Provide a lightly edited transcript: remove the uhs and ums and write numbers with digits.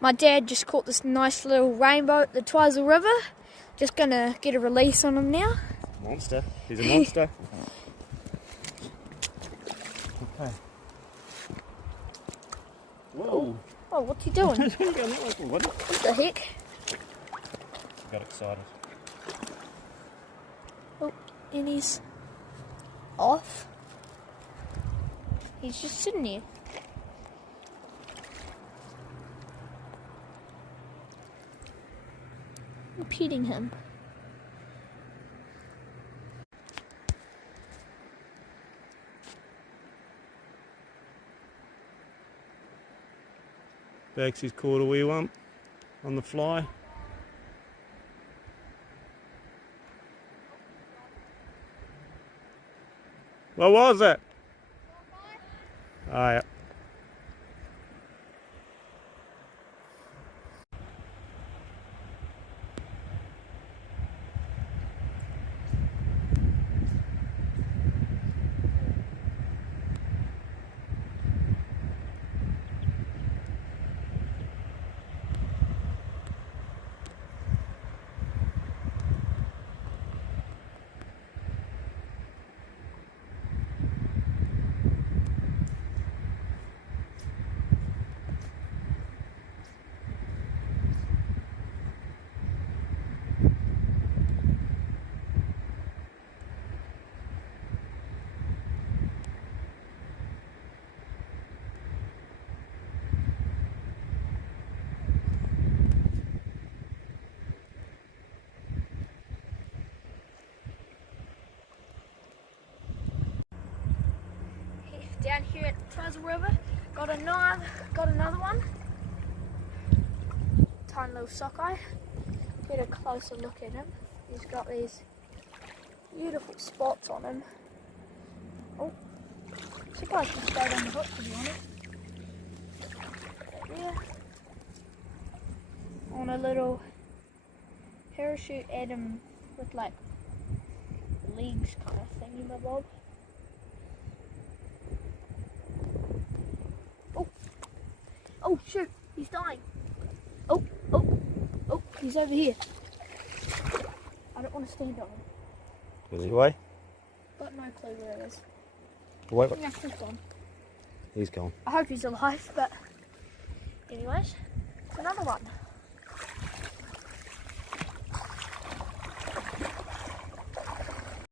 My dad just caught this nice little rainbow at the Twizel River. Just gonna get a release on him now. Monster. He's a monster. Okay. Whoa. Oh, what's he doing? What the heck? Got excited. Oh, and he's off. He's just sitting there. I'm petting him. Baxy's caught a wee one on the fly. What was it? Oh, yeah. Down here at the Twizel River, got another one. Tiny little sockeye. Get a closer look at him. He's got these beautiful spots on him. Oh, surprised he stayed on the hook, to be honest. Yeah. On a little parachute at him with like legs kind of thingy my bob. Oh shoot, he's dying. Oh, he's over here. I don't want to stand on him. Is he away? Got no clue where it is. Wait, Yeah, he's gone. he's gone. I hope he's alive, but anyways, it's another one.